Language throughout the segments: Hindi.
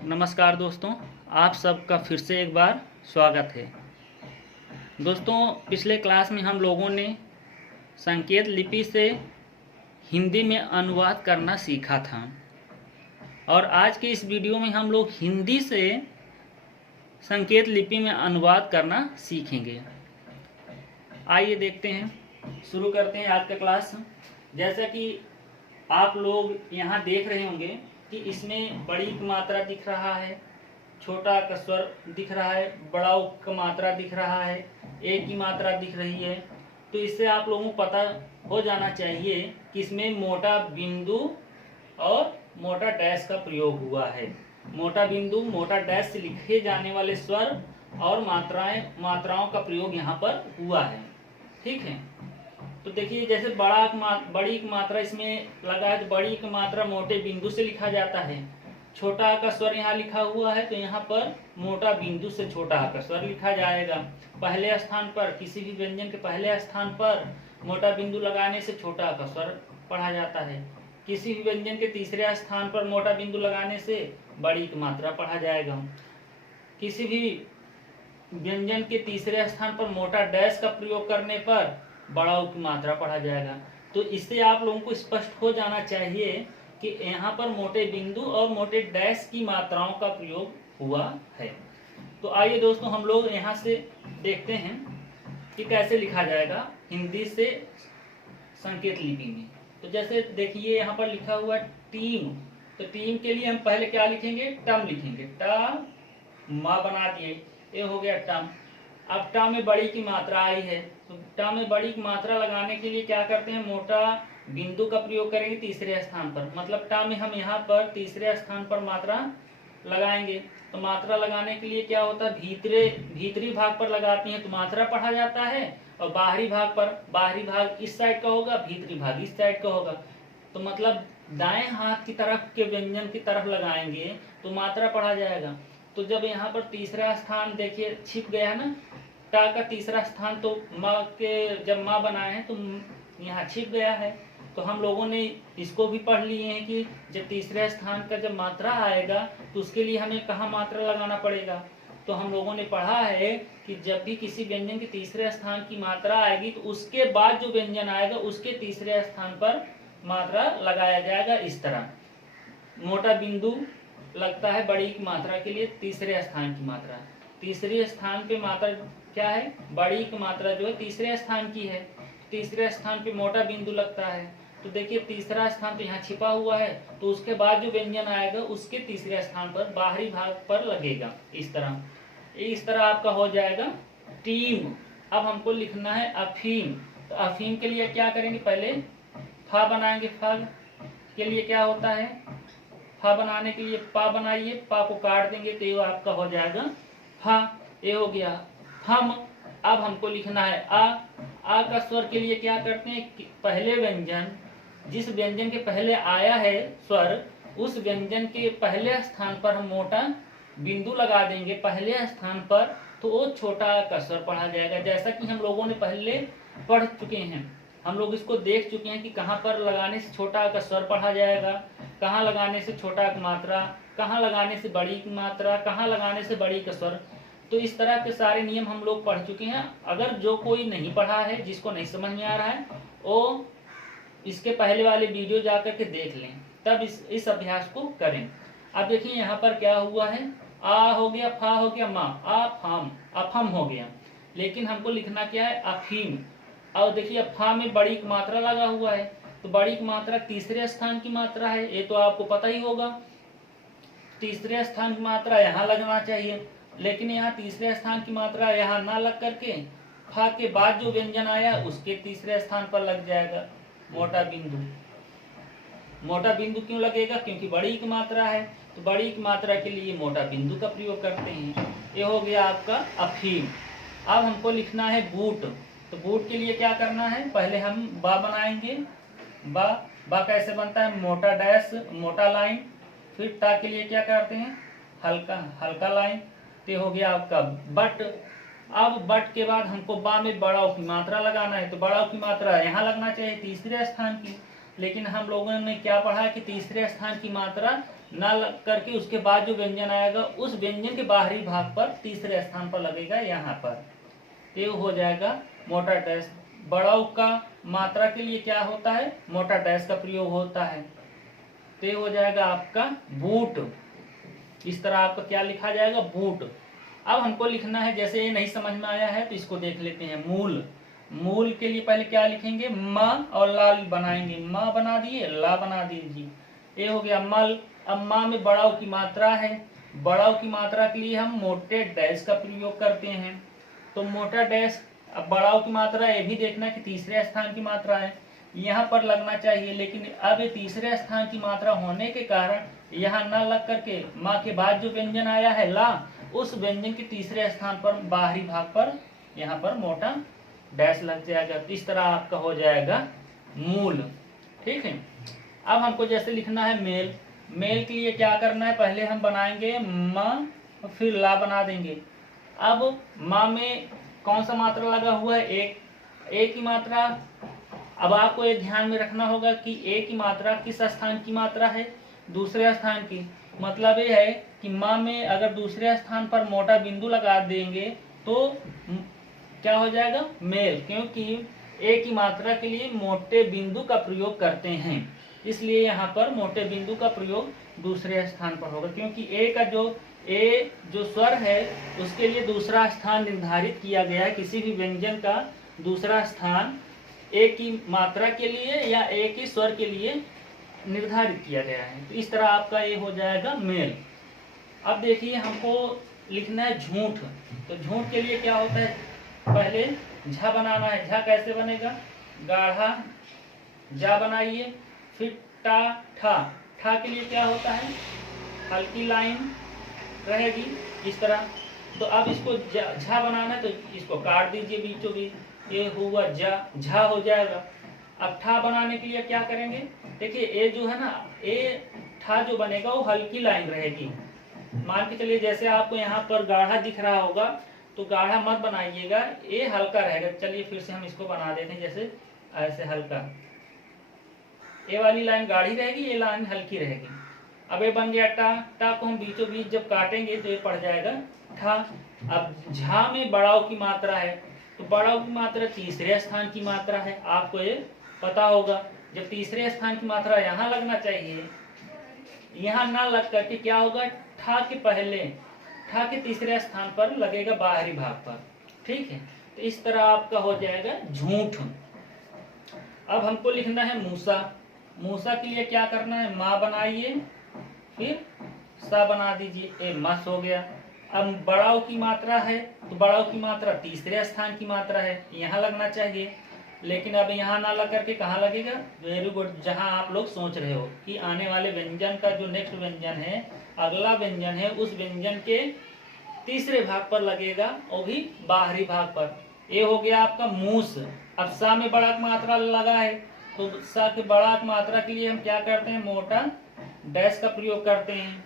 नमस्कार दोस्तों, आप सबका फिर से एक बार स्वागत है। दोस्तों, पिछले क्लास में हम लोगों ने संकेत लिपि से हिंदी में अनुवाद करना सीखा था और आज के इस वीडियो में हम लोग हिंदी से संकेत लिपि में अनुवाद करना सीखेंगे। आइए देखते हैं, शुरू करते हैं आज का क्लास। जैसा कि आप लोग यहाँ देख रहे होंगे कि इसमें बड़ी की मात्रा दिख रहा है, छोटा का स्वर दिख रहा है, बड़ा का मात्रा दिख रहा है, एक की मात्रा दिख रही है। तो इससे आप लोगों को पता हो जाना चाहिए कि इसमें मोटा बिंदु और मोटा डैश का प्रयोग हुआ है। मोटा बिंदु, मोटा डैश से लिखे जाने वाले स्वर और मात्राओं का प्रयोग यहाँ पर हुआ है। ठीक है, तो देखिए जैसे बड़ी की मात्रा इसमें लगा है, तो बड़ी की मात्रा मोटे बिंदु से लिखा जाता है। छोटा का स्वर यहाँ लिखा हुआ है, तो यहाँ पर मोटा बिंदु से छोटा का स्वर लिखा जाएगा। पहले स्थान पर, किसी भी व्यंजन के पहले स्थान पर मोटा बिंदु लगाने से छोटा का स्वर पढ़ा जाता है। किसी भी व्यंजन के तीसरे स्थान पर मोटा बिंदु लगाने से बड़ी की मात्रा पढ़ा जाएगा। किसी भी व्यंजन के तीसरे स्थान पर मोटा डैश का प्रयोग करने पर बड़ा की मात्रा पढ़ा जाएगा। तो इससे आप लोगों को स्पष्ट हो जाना चाहिए कि यहाँ पर मोटे बिंदु और मोटे डैश की मात्राओं का प्रयोग हुआ है। तो आइए दोस्तों, हम लोग यहाँ से देखते हैं कि कैसे लिखा जाएगा हिंदी से संकेत लिपि में। तो जैसे देखिए यहाँ पर लिखा हुआ है टीम, तो टीम के लिए हम पहले क्या लिखेंगे? टम लिखेंगे। ट मा बना दिए, ये हो गया टम। अब ट में बड़ी की मात्रा आई है, तो ट में बड़ी की मात्रा लगाने के लिए क्या करते हैं? मोटा बिंदु का प्रयोग करेंगे तीसरे स्थान पर। मतलब ट में हम यहाँ पर तीसरे स्थान पर मात्रा लगाएंगे। तो मात्रा लगाने के लिए क्या होता है? भीतरी भाग पर लगाती हैं तो मात्रा पढ़ा जाता है, और बाहरी भाग इस साइड का होगा, भीतरी भाग इस साइड का होगा। तो मतलब दाएं हाथ की तरफ के व्यंजन की तरफ लगाएंगे तो मात्रा पढ़ा जाएगा। तो जब यहाँ पर तीसरा स्थान देखिए छिप गया है ना, टा का तीसरा स्थान, तो माँ के जब माँ बनाए हैं तो यहाँ छिप गया है। तो हम लोगों ने इसको भी पढ़ लिए हैं कि जब तीसरे स्थान का जब मात्रा आएगा तो उसके लिए हमें कहाँ मात्रा लगाना पड़ेगा। तो हम लोगों ने पढ़ा है कि जब भी किसी व्यंजन के तीसरे स्थान की मात्रा आएगी तो उसके बाद जो व्यंजन आएगा उसके तीसरे स्थान पर मात्रा लगाया जाएगा। इस तरह मोटा बिंदु लगता है बड़ी की मात्रा के लिए तीसरे स्थान की मात्रा। तीसरे स्थान पे मात्रा क्या है? बड़ी की मात्रा जो है तीसरे स्थान की है। तीसरे स्थान पे मोटा बिंदु लगता है। तो देखिए तीसरा स्थान तो यहाँ छिपा हुआ है, तो उसके बाद जो व्यंजन आएगा उसके तीसरे स्थान पर बाहरी भाग पर लगेगा। इस तरह आपका हो जाएगा टीम। अब हमको लिखना है अफीम। तो अफीम के लिए क्या करेंगे? पहले फा बनाएंगे। फा के लिए क्या होता है? फा बनाने के लिए पा बनाइए, पा को काट देंगे तो ये आपका हो जाएगा फा। ये हो गया फम। अब हमको लिखना है आ का स्वर के लिए क्या करते हैं? पहले व्यंजन, जिस व्यंजन के पहले आया है स्वर, उस व्यंजन के पहले स्थान पर हम मोटा बिंदु लगा देंगे पहले स्थान पर, तो वो छोटा का स्वर पढ़ा जाएगा। जैसा कि हम लोगों ने पहले पढ़ चुके हैं, हम लोग इसको देख चुके हैं कि कहाँ पर लगाने से छोटा का स्वर पढ़ा जाएगा, कहाँ लगाने से छोटा की मात्रा, कहाँ लगाने से बड़ी की मात्रा, कहाँ लगाने से बड़ी का स्वर। तो इस तरह के सारे नियम हम लोग पढ़ चुके हैं। अगर जो कोई नहीं पढ़ा है, जिसको नहीं समझ में आ रहा है, वो इसके पहले वाले वीडियो जाकर के देख लें, तब इस अभ्यास को करें। अब देखिए यहाँ पर क्या हुआ है? आ हो गया, फा हो गया, मा, आ फाम, अफम हो गया। लेकिन हमको लिखना क्या है? अफीम। और देखिए फा में बड़ी की मात्रा लगा हुआ है, तो बड़ी की मात्रा तीसरे स्थान की मात्रा है, ये तो आपको पता ही होगा। तीसरे स्थान की मात्रा यहाँ लगना चाहिए, लेकिन यहाँ तीसरे स्थान की मात्रा यहाँ ना लग करके फा के बाद जो व्यंजन आया उसके तीसरे स्थान पर लग जाएगा मोटा बिंदु। मोटा बिंदु क्यों लगेगा? क्योंकि बड़ी की मात्रा है, तो बड़ी की मात्रा के लिए मोटा बिंदु का प्रयोग करते हैं। ये हो गया आपका अफीम। अब हमको लिखना है बूट। तो बूट के लिए क्या करना है? पहले हम बा बनाएंगे। बा कैसे बनता है? मोटा डैश, मोटा लाइन। फिर टा के लिए क्या करते हैं? हल्का लाइन। तो हो गया आपका बट। अब बट के बाद हमको बा में बड़ा की मात्रा लगाना है, तो बड़ा की मात्रा यहाँ लगना चाहिए तीसरे स्थान की। लेकिन हम लोगों ने क्या पढ़ा कि तीसरे स्थान की मात्रा ना लग करके उसके बाद जो व्यंजन आएगा उस व्यंजन के बाहरी भाग पर तीसरे स्थान पर लगेगा यहाँ पर, ये हो जाएगा मोटा डैश। बड़ा उ का मात्रा के लिए क्या होता है, मोटा डैश का प्रयोग होता है, तो ये हो जाएगा आपका बूट। इस तरह आपका क्या लिखा जाएगा, बूट। अब हमको लिखना है, जैसे ये नहीं समझ में आया है तो इसको देख लेते हैं। मूल, मूल के लिए पहले क्या लिखेंगे, म और ला बनाएंगे, म बना दिए, ला बना दीजिए, ये हो गया मल। अब माँ में बड़ा उ की मात्रा है, बड़ा उ की मात्रा के लिए हम मोटे डैश का प्रयोग करते हैं, तो मोटा डैश। अब बड़ा उ की मात्रा ये भी देखना कि तीसरे स्थान की मात्रा है, यहाँ पर लगना चाहिए, लेकिन अब ये तीसरे स्थान की मात्रा होने के कारण यहाँ न लग करके माँ के बाद जो व्यंजन आया है ला, उस व्यंजन के तीसरे स्थान पर बाहरी भाग पर यहाँ पर मोटा डैश लग जाएगा। तो इस तरह आपका हो जाएगा मूल। ठीक है। अब हमको जैसे लिखना है मेल, मेल के लिए क्या करना है, पहले हम बनाएंगे म फिर ला बना देंगे। अब माँ में कौन सा मात्रा लगा हुआ है, एक, एक की मात्रा। अब आपको ये ध्यान में रखना होगा कि ए की मात्रा किस स्थान की मात्रा है, दूसरे स्थान की। मतलब ये है कि माँ में अगर दूसरे स्थान पर मोटा बिंदु लगा देंगे तो क्या हो जाएगा, मेल, क्योंकि ए की मात्रा के लिए मोटे बिंदु का प्रयोग करते हैं, इसलिए यहाँ पर मोटे बिंदु का प्रयोग दूसरे स्थान पर होगा, क्योंकि ए जो स्वर है उसके लिए दूसरा स्थान निर्धारित किया गया है। किसी भी व्यंजन का दूसरा स्थान ए की मात्रा के लिए या ए के स्वर के लिए निर्धारित किया गया है। तो इस तरह आपका ये हो जाएगा मेल। अब देखिए हमको लिखना है झूठ, तो झूठ के लिए क्या होता है, पहले झा बनाना है। झा कैसे बनेगा, गाढ़ा जा बनाइए, फिर टा ठा, ठा के लिए क्या होता है, हल्की लाइन रहेगी इस तरह। तो अब इसको झा बनाना है तो इसको काट दीजिए बीचों बीच, ये हुआ जा, झा हो जाएगा। अब ठा बनाने के लिए क्या करेंगे, देखिए ए जो है ना, ए ठा जो बनेगा वो हल्की लाइन रहेगी। मान के चलिए जैसे आपको यहाँ पर गाढ़ा दिख रहा होगा तो गाढ़ा मत बनाइएगा, ए हल्का रहेगा। चलिए फिर से हम इसको बना देते हैं, जैसे ऐसे हल्का, ए वाली लाइन गाढ़ी रहेगी, ये लाइन हल्की रहेगी। अब ये बन गया टा, टा को हम बीचों बीच जब काटेंगे तो ये पड़ जाएगा ठा। अब झा में बड़ाव की मात्रा है, तो बड़ाव की मात्रा तीसरे स्थान की मात्रा है, आपको ये पता होगा। जब तीसरे स्थान की मात्रा यहाँ लगना चाहिए, यहाँ ना लग करके क्या होगा, ठा के पहले, ठा के तीसरे स्थान पर लगेगा बाहरी भाग पर। ठीक है, तो इस तरह आपका हो जाएगा झूठ। अब हमको लिखना है मूसा, मूसा के लिए क्या करना है, माँ बनाइए फिर सा बना दीजिए, ए मस हो गया। अब बड़ाव की मात्रा है तो बड़ाव की मात्रा तीसरे स्थान की मात्रा है, यहाँ लगना चाहिए, लेकिन अब यहाँ ना लग करके कहाँ लगेगा, वेरी गुड, जहाँ आप लोग सोच रहे हो कि आने वाले व्यंजन का जो नेक्स्ट व्यंजन है, अगला व्यंजन है, उस व्यंजन के तीसरे भाग पर लगेगा, वो भी बाहरी भाग पर। ये हो गया आपका मूस। अब सा में बड़ा मात्रा लगा है तो सा के बड़ा मात्रा के लिए हम क्या करते हैं, मोटा डैश का प्रयोग करते हैं।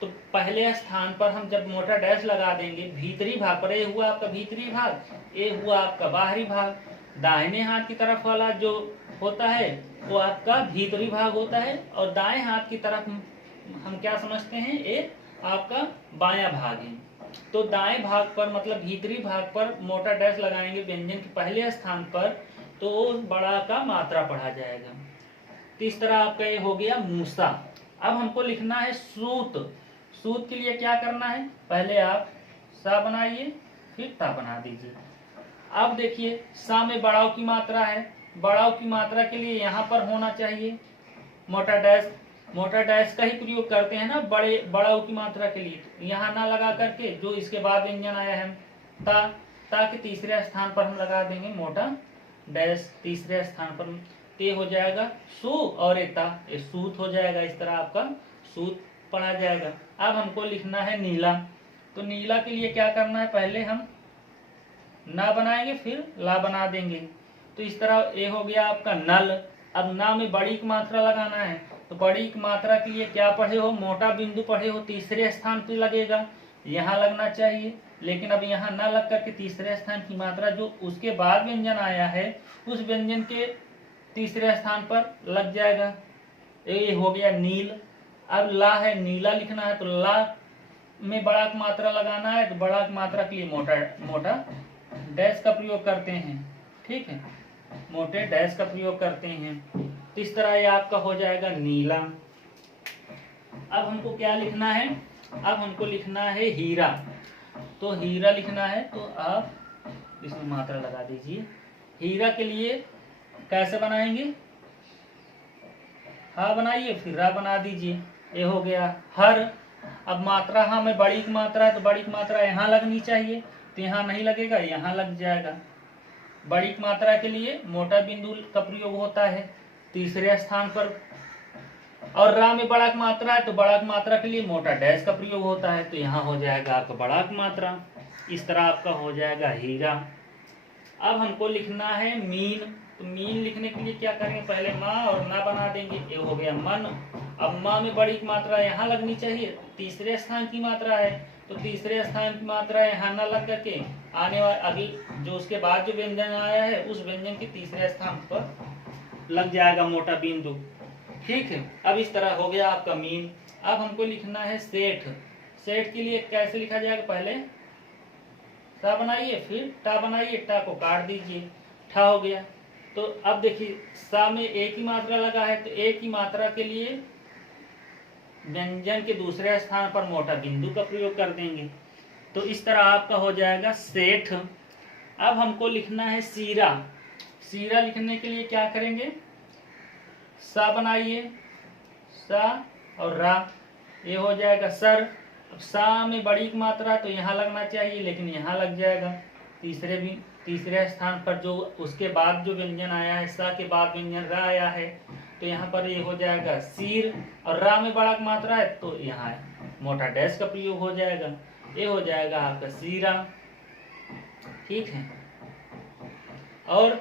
तो पहले स्थान पर हम जब मोटा डैश लगा देंगे भीतरी भाग पर, ये हुआ आपका भीतरी भाग, ये हुआ आपका बाहरी भाग। दाहिने हाथ की तरफ वाला जो होता है वो आपका भीतरी भाग होता है, और दाएं हाथ की तरफ हम क्या समझते हैं, ये आपका बायां भाग है। तो दाएं भाग पर मतलब भीतरी भाग पर मोटा डैश लगाएंगे व्यंजन के पहले स्थान पर, तो बड़ा का मात्रा पढ़ा जाएगा। तो इस तरह आपका ये हो गया मूसा। अब हमको लिखना है सूत। सूत के लिए क्या करना है, पहले आप सा बनाइए फिर ता बना दीजिए। अब देखिए सा में बड़ाव की मात्रा है, बड़ाव की मात्रा के लिए यहाँ पर होना चाहिए मोटा डैश। मोटा डैश का ही प्रयोग करते हैं ना बड़ाव की मात्रा के लिए, यहाँ ना लगा करके जो इसके बाद व्यंजन आया है ता के तीसरे स्थान पर हम लगा देंगे मोटा डैश तीसरे स्थान पर, ते हो जाएगा सू और ये सूत हो जाएगा। इस तरह आपका सूत पढ़ा जाएगा। अब हमको लिखना है नीला। तो नीला के लिए क्या करना है, पहले हम ना बनाएंगे फिर ला बना देंगे। तो इस तरह ये हो गया आपका नल। अब ना में बड़ी की मात्रा लगाना है, तो बड़ी की मात्रा के लिए क्या पढ़े हो, मोटा बिंदु पढ़े हो, तीसरे स्थान पे लगेगा, यहाँ लगना चाहिए, लेकिन अब यहाँ ना लग करके तीसरे स्थान की मात्रा जो उसके बाद व्यंजन आया है उस व्यंजन के तीसरे स्थान पर लग जाएगा। ये हो गया नील। अब ला है, नीला लिखना है तो ला में बड़ा की मात्रा लगाना है, तो बड़ा की मात्रा के लिए मोटा मोटा डैश का प्रयोग करते हैं। ठीक है, मोटे डैश का प्रयोग करते हैं। तो इस तरह ये आपका हो जाएगा नीला। अब हमको क्या लिखना है, अब हमको लिखना है हीरा। तो हीरा लिखना है तो आप इसमें मात्रा लगा दीजिए। हीरा के लिए कैसे बनाएंगे, हा बनाइए फिर रा बना दीजिए, ये हो गया हर। अब मात्रा हाँ में बड़ी की मात्रा है तो बड़ी की मात्रा यहाँ लगनी चाहिए, तो यहाँ नहीं लगेगा, यहाँ लग जाएगा। बड़ी की मात्रा के लिए मोटा बिंदु का प्रयोग होता है तीसरे स्थान पर, और रा में बड़ा की मात्रा है तो बड़ा की मात्रा के लिए मोटा डैश का प्रयोग होता है, तो यहाँ हो जाएगा आपका बड़ा की मात्रा। इस तरह आपका हो जाएगा हीरा। अब हमको लिखना है मीन। तो मीन लिखने के लिए क्या करेंगे, पहले माँ और ना बना देंगे, ये हो गया मन। अब माँ में बड़ी की मात्रा यहाँ लगनी चाहिए, तीसरे स्थान की मात्रा है, तो तीसरे स्थान की मात्रा यहाँ ना लग करके आने वाले अगले जो उसके बाद जो व्यंजन आया है उस व्यंजन के तीसरे स्थान पर लग जाएगा मोटा बिंदु। ठीक है, अब इस तरह हो गया आपका मीन। अब हमको लिखना है सेठ। सेठ के लिए कैसे लिखा जाएगा, पहले सा बनाइए फिर टा बनाइए, टा को काट दीजिए, ठा हो गया। तो अब देखिए सा में एक ही मात्रा लगा है, तो एक ही मात्रा के लिए व्यंजन के दूसरे स्थान पर मोटा बिंदु का प्रयोग कर देंगे। तो इस तरह आपका हो जाएगा सेठ। अब हमको लिखना है सीरा। सीरा लिखने के लिए क्या करेंगे, सा बनाइए, सा और रा, ये हो जाएगा सर। अब सा में बड़ी की मात्रा तो यहाँ लगना चाहिए, लेकिन यहाँ लग जाएगा तीसरे स्थान पर जो उसके बाद जो व्यंजन आया है, सा के बाद व्यंजन रा आया है, तो यहाँ पर ये हो जाएगा सीर। और रा में बड़ा की मात्रा है तो यहाँ मोटा डैश का प्रयोग हो जाएगा, ये हो जाएगा आपका सीरा। ठीक है, और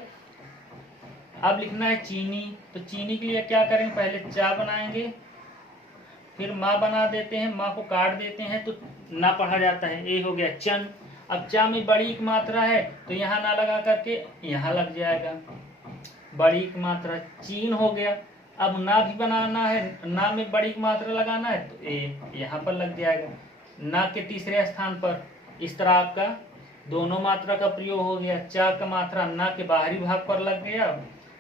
अब लिखना है चीनी। तो चीनी के लिए क्या करेंगे, पहले चा बनाएंगे फिर माँ बना देते हैं, माँ को काट देते हैं तो ना पढ़ा जाता है, ये हो गया चन। अब चा में बड़ी की मात्रा है तो यहाँ ना लगा करके यहाँ लग जाएगा, बड़ी की मात्रा चीन हो गया। अब ना भी बनाना है, ना में बड़ी की मात्रा लगाना है तो ये यहाँ पर लग जाएगा, ना के तीसरे स्थान पर। इस तरह आपका दोनों मात्रा का प्रयोग हो गया। चा का मात्रा ना के बाहरी भाग पर लग गया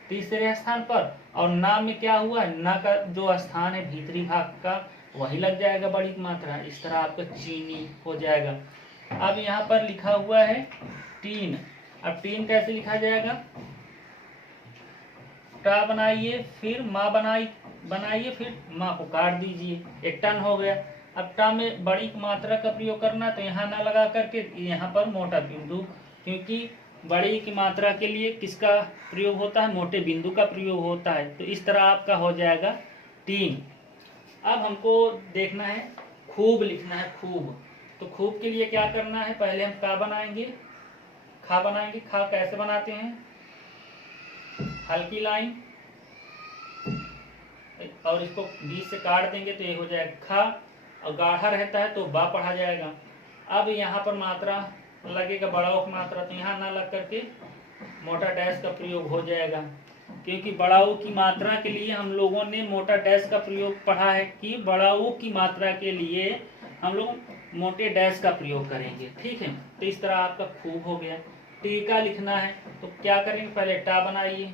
तीसरे स्थान पर, और ना में क्या हुआ, ना का जो स्थान है भीतरी भाग का वही लग जाएगा बड़ी की मात्रा। इस तरह आपका चीनी हो जाएगा। अब यहाँ पर लिखा हुआ है टीन। अब टीन कैसे लिखा जाएगा, टा बनाइए फिर माँ बनाइए फिर माँ को काट दीजिए, एक टन हो गया। अब टा में बड़ी की मात्रा का प्रयोग करना तो यहाँ ना लगा करके यहाँ पर मोटा बिंदु, क्योंकि बड़ी की मात्रा के लिए किसका प्रयोग होता है, मोटे बिंदु का प्रयोग होता है। तो इस तरह आपका हो जाएगा टीन। अब हमको देखना है खूब लिखना है, खूब। तो खूब के लिए क्या करना है, पहले हम का बनाएंगे, खा बनाएंगे। खा कैसे बनाते हैं, हल्की लाइन और इसको बीच से काट देंगे तो ये हो जाएगा खा, और गाढ़ा रहता है तो बा पढ़ा जाएगा। अब यहाँ पर मात्रा लगेगा बड़ाओ की मात्रा, तो यहाँ ना लग करके मोटा डैश का प्रयोग हो जाएगा, क्योंकि बड़ाऊ की मात्रा के लिए हम लोगों ने मोटा डैश का प्रयोग पढ़ा है कि बड़ाऊ की मात्रा के लिए हम लोग मोटे डैश का प्रयोग करेंगे। ठीक है, तो इस तरह आपका खूब हो गया। टीका लिखना है तो क्या करेंगे, पहले टा बनाइए,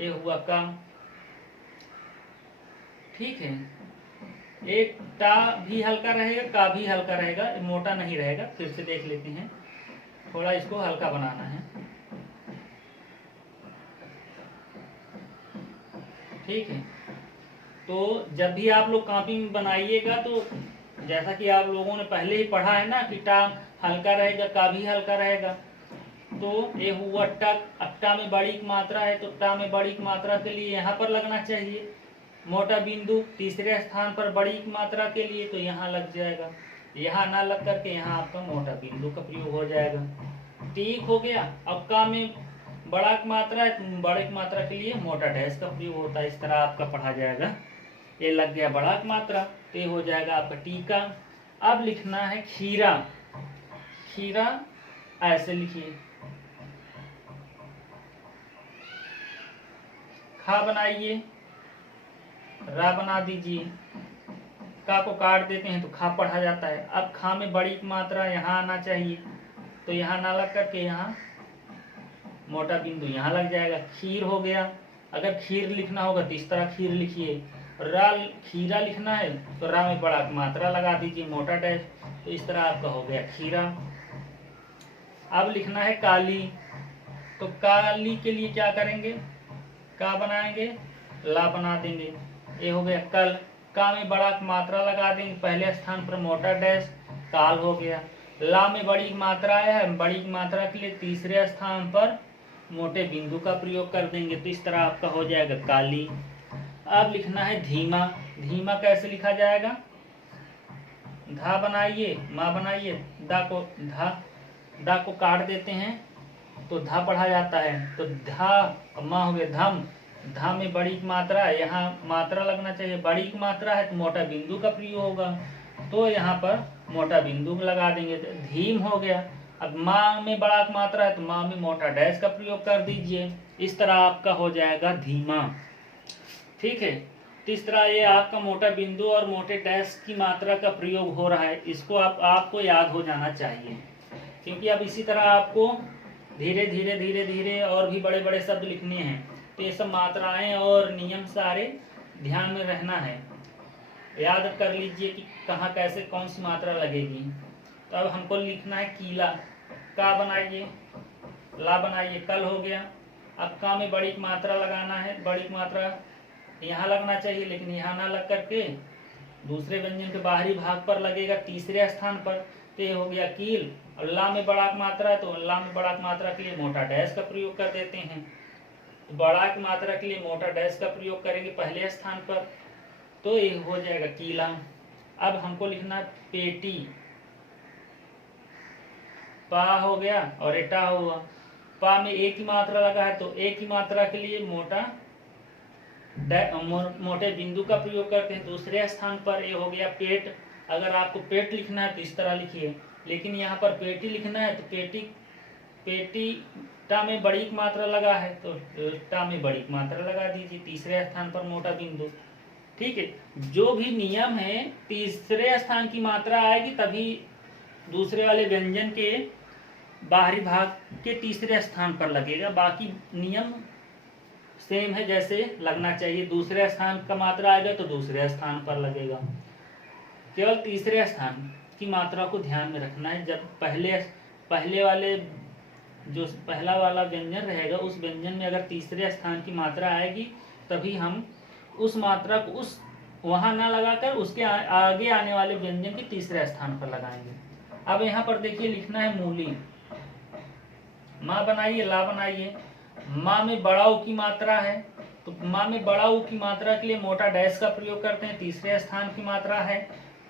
ये हुआ का। ठीक है, एक टा भी हल्का रहेगा, का भी हल्का रहेगा, मोटा नहीं रहेगा। फिर से देख लेते हैं, थोड़ा इसको हल्का बनाना है। ठीक है, तो जब भी आप लोग कॉपी में बनाइएगा तो जैसा कि आप लोगों ने पहले ही पढ़ा है ना कि टा हल्का रहेगा, का भी हल्का रहेगा। तो ये हुआ टक। अब टा में बड़ी की मात्रा है तो टा में बड़ी की मात्रा के लिए यहाँ पर लगना चाहिए मोटा बिंदु, तीसरे स्थान पर बड़ी की मात्रा के लिए तो यहाँ लग जाएगा, यहाँ ना लग करके यहाँ आपका मोटा बिंदु का प्रयोग हो जाएगा। ठीक हो गया। अब का में बड़ा की मात्रा है तो बड़े की मात्रा के लिए मोटा डैश का प्रयोग होता है। इस तरह आपका पढ़ा जाएगा। ये लग गया बड़ा की मात्रा, तो ये हो जाएगा आपका टीका। अब लिखना है खीरा। खीरा ऐसे लिखिए, खा बनाइए, रा बना दीजिए, का को काट देते हैं तो खा पढ़ा जाता है। अब खा में बड़ी की मात्रा यहाँ आना चाहिए, तो यहाँ ना लग करके यहाँ मोटा बिंदु यहाँ लग जाएगा। खीर हो गया, अगर खीर लिखना होगा तो इस तरह खीर लिखिए। रा खीरा लिखना है तो रा में बड़ा की मात्रा लगा दीजिए, मोटा डैश, तो इस तरह आपका हो गया खीरा। अब लिखना है काली, तो काली के लिए क्या करेंगे, का बनाएंगे, ला बना देंगे, ये हो गया कल। का में बड़ा मात्रा लगा देंगे, पहले स्थान पर मोटा डैश, काल हो गया। ला में बड़ी मात्रा है, बड़ी मात्रा के लिए तीसरे स्थान पर मोटे बिंदु का प्रयोग कर देंगे, तो इस तरह आपका हो जाएगा काली। अब लिखना है धीमा, धीमा कैसे लिखा जाएगा, धा बनाइए, माँ बनाइए, दा को काट देते हैं तो धा पढ़ा जाता है, तो धा माँ हो गया धम। धा में बड़ी की मात्रा है, यहाँ मात्रा लगना चाहिए, बड़ी की मात्रा है तो मोटा बिंदु का प्रयोग होगा, तो यहाँ पर मोटा बिंदु लगा देंगे, तो धीम हो गया। अब माँ में बड़ा की मात्रा है तो माँ में मोटा डैश का प्रयोग कर दीजिए, इस तरह आपका हो जाएगा धीमा। ठीक है, तो इस तरह ये आपका मोटा बिंदु और मोटे डैश की मात्रा का प्रयोग हो रहा है, इसको आपको याद हो जाना चाहिए, क्योंकि अब इसी तरह आपको धीरे धीरे धीरे धीरे और भी बड़े बड़े शब्द लिखने हैं, तो ये सब मात्राएं और नियम सारे ध्यान में रहना है, याद कर लीजिए कि कहाँ कैसे कौन सी मात्रा लगेगी। तो अब हमको लिखना है कीला, का बनाइए, ला बनाइए, कल हो गया। अब का में बड़ी की मात्रा लगाना है, बड़ी की मात्रा यहाँ लगना चाहिए, लेकिन यहाँ ना लग करके दूसरे व्यंजन के बाहरी भाग पर लगेगा, तीसरे स्थान पर, तो ये हो गया कील। और ला में बड़ा की मात्रा है तो ला में बड़ा की मात्रा के लिए मोटा डैश का प्रयोग कर देते हैं, तो बड़ा की मात्रा के लिए मोटा डैश का प्रयोग करेंगे पहले स्थान पर, तो ये हो जाएगा कीला। अब हमको लिखना पेटी, पा हो गया और एटा हुआ, पा में एक ही मात्रा लगा है तो एक ही मात्रा के लिए मोटे बिंदु का प्रयोग करते हैं दूसरे स्थान पर, ये हो गया पेट। अगर आपको पेट लिखना है तो इस तरह लिखिए, लेकिन यहाँ पर पेटी लिखना है तो पेटी टा में बड़ी की मात्रा लगा है तो टा में बड़ी की मात्रा लगा दीजिए, तीसरे स्थान पर मोटा बिंदु। ठीक है, जो भी नियम है, तीसरे स्थान की मात्रा आएगी तभी दूसरे वाले व्यंजन के बाहरी भाग के तीसरे स्थान पर लगेगा, बाकी नियम सेम है जैसे लगना चाहिए। दूसरे स्थान का मात्रा आएगा तो दूसरे स्थान पर लगेगा, केवल तीसरे स्थान की मात्रा को ध्यान में रखना है। जब पहले वाले जो पहला वाला व्यंजन रहेगा उस व्यंजन में अगर तीसरे स्थान की मात्रा आएगी तभी हम उस मात्रा को उस वहां ना लगाकर उसके आगे आने वाले व्यंजन के तीसरे स्थान पर लगाएंगे। अब यहाँ पर देखिए लिखना है मूली, माँ बनाइए, ला बनाइए, माँ में बड़ा ऊ की मात्रा है तो माँ में बड़ा ऊ की मात्रा के लिए मोटा डैश का प्रयोग करते हैं, तीसरे स्थान की मात्रा है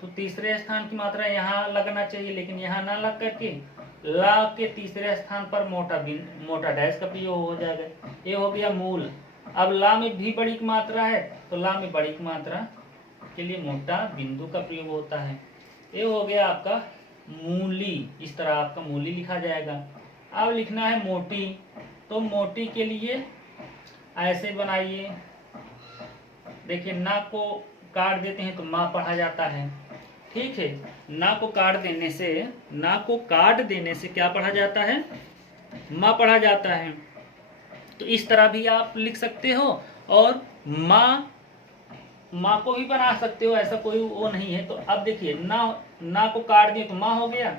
तो तीसरे स्थान की मात्रा यहाँ लगना चाहिए, लेकिन यहाँ ना लग करके ला के तीसरे स्थान पर मोटा डैश का प्रयोग हो जाएगा, ये हो गया मूल। अब ला में भी बड़ी की मात्रा है तो ला में बड़ी की मात्रा के लिए मोटा बिंदु का प्रयोग होता है, ये हो गया आपका मूली। इस तरह आपका मूली लिखा जाएगा। अब लिखना है मोटी, तो मोटी के लिए ऐसे बनाइए, देखिए ना को काट देते हैं तो माँ पढ़ा जाता है। ठीक है, ना को काट देने से क्या पढ़ा जाता है, माँ पढ़ा जाता है। तो इस तरह भी आप लिख सकते हो और माँ को भी बना सकते हो, ऐसा कोई वो नहीं है। तो अब देखिए ना को काट दिए तो माँ हो गया।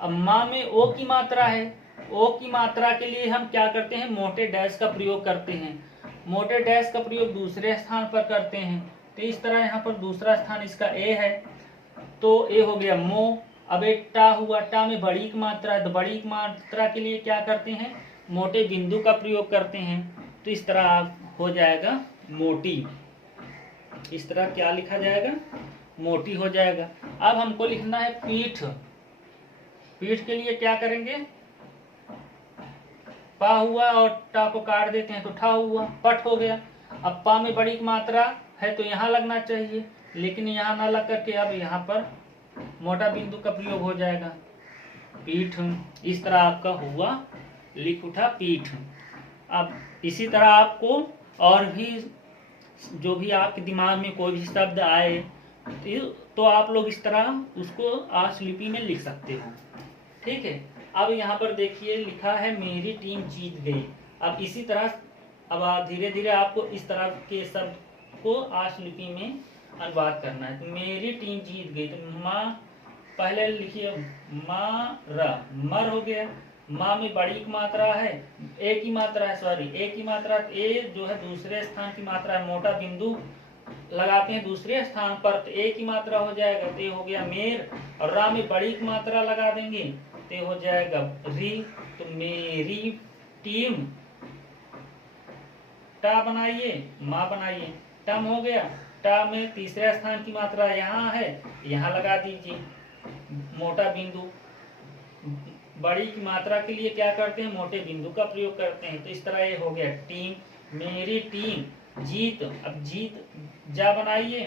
अब माँ में ओ की मात्रा है, ओ की मात्रा के लिए हम क्या करते हैं, मोटे डैश का प्रयोग करते हैं, मोटे डैश का प्रयोग दूसरे स्थान पर करते हैं। तो इस तरह यहाँ पर दूसरा स्थान इसका ए है तो ए हो गया मो। अब एक टा हुआ, टा में बड़ी की मात्रा, तो बड़ी की मात्रा के लिए क्या करते हैं, मोटे बिंदु का प्रयोग करते हैं। तो इस तरह हो जाएगा मोटी, इस तरह क्या लिखा जाएगा, मोटी हो जाएगा। अब हमको लिखना है पीठ, पीठ के लिए क्या करेंगे, पा हुआ और टा को काट देते हैं तो ठा हुआ, पट हो गया। अब पा में बड़ी की मात्रा है तो यहाँ लगना चाहिए, लेकिन यहाँ ना लग करके अब यहाँ पर मोटा बिंदु का प्रयोग हो जाएगा, पीठ। इस तरह आपका हुआ, लिख उठा पीठ। अब इसी तरह आपको और भी जो भी आपके दिमाग में कोई भी शब्द आए तो आप लोग इस तरह उसको आर्ट्स लिपि में लिख सकते हो। ठीक है, अब यहाँ पर देखिए लिखा है मेरी टीम जीत गई। अब इसी तरह अब धीरे धीरे आपको इस तरह के शब्द को आर्ट्स लिपि में अनुवाद करना है। तो मेरी टीम जीत गई, तो माँ पहले लिखिए मर हो गया। माँ में बड़ी की मात्रा है, एक ही मात्रा है, सॉरी एक ही मात्रा, ए जो है दूसरे स्थान की मात्रा है, मोटा बिंदु लगाते हैं दूसरे स्थान पर तो एक ही मात्रा हो जाएगा, तो ये हो गया मेर। और रा में बड़ी की मात्रा लगा देंगे तो हो जाएगा री। तो मेरी टीम, टा बनाइए, माँ बनाइए, टम हो गया। टा में तीसरे स्थान की मात्रा यहाँ है, यहाँ लगा दीजिए मोटा बिंदु। बड़ी की मात्रा के लिए क्या करते हैं, मोटे बिंदु का प्रयोग करते हैं। तो इस तरह ये हो गया टीम, मेरी टीम जीत। अब जीत जा बनाइए,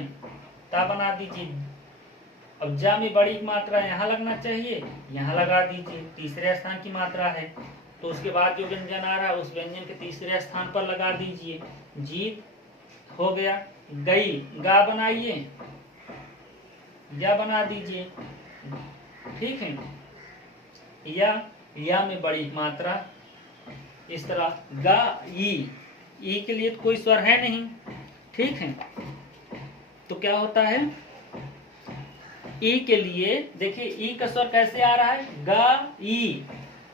ता बना दीजिए। अब जा में बड़ी की मात्रा यहाँ लगना चाहिए, यहाँ लगा दीजिए, तीसरे स्थान की मात्रा है। तो उसके बाद जो व्यंजन आ रहा है उस व्यंजन के तीसरे स्थान पर लगा दीजिए। जीत हो गया। गई, गा बनाइए, या बना दीजिए। ठीक है, या में बड़ी मात्रा, इस तरह गा ई के लिए तो कोई स्वर है नहीं। ठीक है, तो क्या होता है ई के लिए, देखिए ई का स्वर कैसे आ रहा है, गा ई।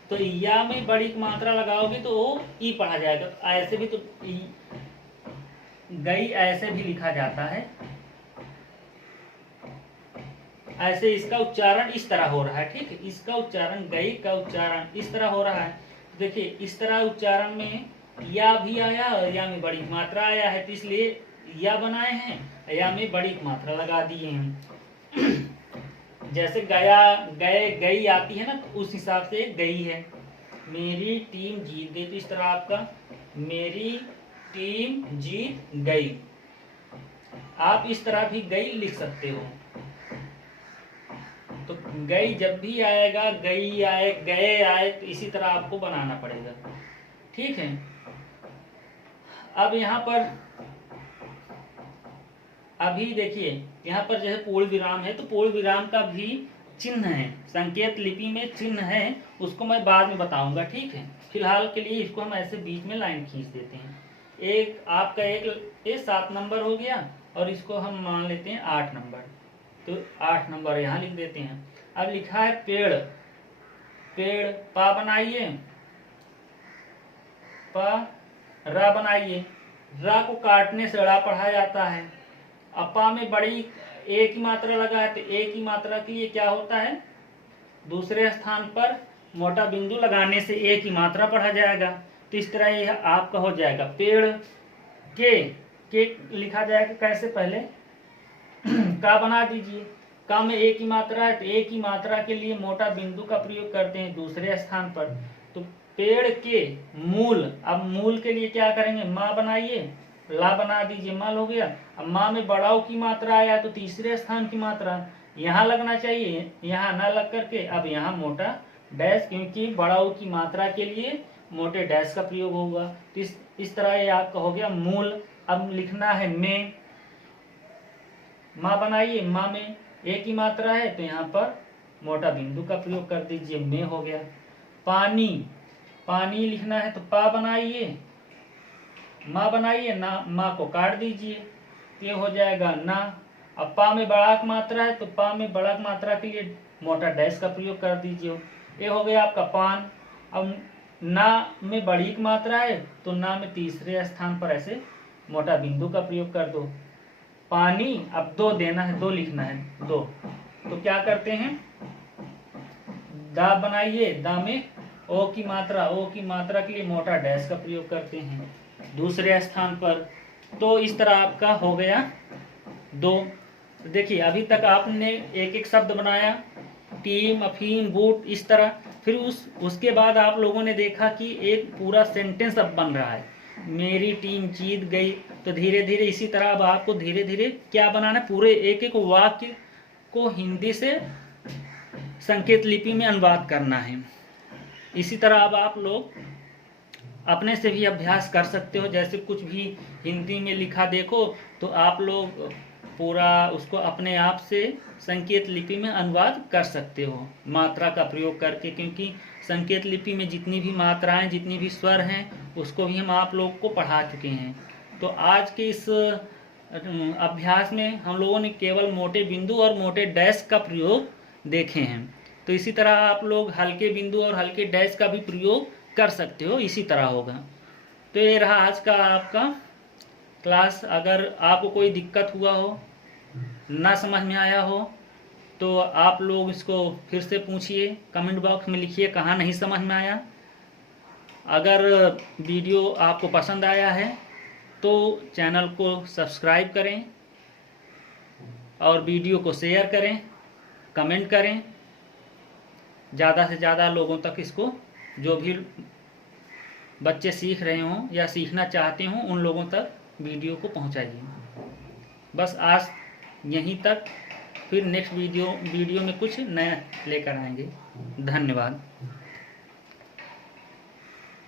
तो या में बड़ी मात्रा लगाओगे तो वो ई पढ़ा जाएगा। ऐसे भी तो गई ऐसे भी लिखा जाता है, ऐसे इसका उच्चारण इस तरह हो रहा है। ठीक है, इसका उच्चारण, गई का उच्चारण इस तरह हो रहा है। देखिए इस तरह उच्चारण में या भी आया और या में बड़ी मात्रा आया है, तो इसलिए या बनाए हैं, या में बड़ी मात्रा लगा दिए हैं। जैसे गया, गए, गई आती है ना, तो उस हिसाब से गई है। मेरी टीम जीत गई, तो इस तरह आपका मेरी टीम जीत गई। आप इस तरह भी गई लिख सकते हो। तो गई जब भी आएगा, गई आए, गए आए, तो इसी तरह आपको बनाना पड़ेगा। ठीक है, अब यहाँ पर अभी देखिए यहाँ पर जो है पूर्ण विराम है, तो पूर्ण विराम का भी चिन्ह है, संकेत लिपि में चिन्ह है, उसको मैं बाद में बताऊंगा। ठीक है, फिलहाल के लिए इसको हम ऐसे बीच में लाइन खींच देते हैं। एक आपका एक 7 नंबर हो गया और इसको हम मान लेते हैं 8 नंबर, तो 8 नंबर यहाँ लिख देते हैं। अब लिखा है पेड़, पेड़ पा बनाइए, पा रा बनाइए। रा को काटने से रा पढ़ा जाता है। अपा में बड़ी एक ही मात्रा लगा है, तो एक ही मात्रा के लिए क्या होता है, दूसरे स्थान पर मोटा बिंदु लगाने से एक ही मात्रा पढ़ा जाएगा। तो इस तरह यह आपका हो जाएगा पेड़ के लिखा जाएगा कैसे, पहले का बना दीजिए। का में एक ही मात्रा है, तो एक ही मात्रा के लिए मोटा बिंदु का प्रयोग करते हैं दूसरे स्थान पर। तो पेड़ के मूल, अब मूल के लिए क्या करेंगे, माँ बनाइए, ला बना दीजिए, मल हो गया। अब माँ में बड़ाऊ की मात्रा आया तो तीसरे स्थान की मात्रा यहाँ लगना चाहिए, यहाँ ना लग करके अब यहाँ मोटा डैश, क्योंकि बड़ाऊ की मात्रा के लिए मोटे डैश का प्रयोग होगा। तो इस तरह ये आपका हो गया मूल। अब लिखना है में, माँ बनाइए, माँ में एक ही मात्रा है तो यहाँ पर मोटा बिंदु का प्रयोग कर दीजिए, में हो गया। पानी, पानी लिखना है तो पा बनाइए, माँ बनाइए, ना माँ को काट दीजिए, तो ये हो जाएगा ना। अब पा में बड़ा मात्रा है तो पा में बड़ा मात्रा के लिए मोटा डैश का प्रयोग कर दीजिए, ये हो गया आपका पान। अब ना में बड़ी मात्रा है तो ना में तीसरे स्थान पर ऐसे मोटा बिंदु का प्रयोग कर दो। पानी, अब 2 देना है, 2 लिखना है, 2, तो क्या करते हैं, दा बनाइए, दा में ओ की मात्रा के लिए मोटा डैश का प्रयोग करते हैं दूसरे स्थान पर। तो इस तरह आपका हो गया 2। देखिए अभी तक आपने एक एक शब्द बनाया, टीम, अफीम, बूट, इस तरह। फिर उसके बाद आप लोगों ने देखा कि एक पूरा सेंटेंस अब बन रहा है, मेरी टीम जीत गई। तो धीरे धीरे इसी तरह अब आपको धीरे धीरे क्या बनाना है, पूरे एक एक वाक्य को हिंदी से संकेत लिपि में अनुवाद करना है। इसी तरह अब आप लोग अपने से भी अभ्यास कर सकते हो। जैसे कुछ भी हिंदी में लिखा देखो तो आप लोग पूरा उसको अपने आप से संकेत लिपि में अनुवाद कर सकते हो मात्रा का प्रयोग करके, क्योंकि संकेत लिपि में जितनी भी मात्राएं, जितनी भी स्वर हैं, उसको भी हम आप लोग को पढ़ा चुके हैं। तो आज के इस अभ्यास में हम लोगों ने केवल मोटे बिंदु और मोटे डैश का प्रयोग देखे हैं। तो इसी तरह आप लोग हल्के बिंदु और हल्के डैश का भी प्रयोग कर सकते हो, इसी तरह होगा। तो ये रहा आज का आपका क्लास। अगर आपको कोई दिक्कत हुआ हो, ना समझ में आया हो, तो आप लोग इसको फिर से पूछिए, कमेंट बॉक्स में लिखिए कहाँ नहीं समझ में आया। अगर वीडियो आपको पसंद आया है तो चैनल को सब्सक्राइब करें और वीडियो को शेयर करें, कमेंट करें, ज़्यादा से ज़्यादा लोगों तक इसको, जो भी बच्चे सीख रहे हों या सीखना चाहते हों, उन लोगों तक वीडियो को पहुंचाइए। बस आज यहीं तक, फिर नेक्स्ट वीडियो में कुछ नया लेकर आएंगे। धन्यवाद।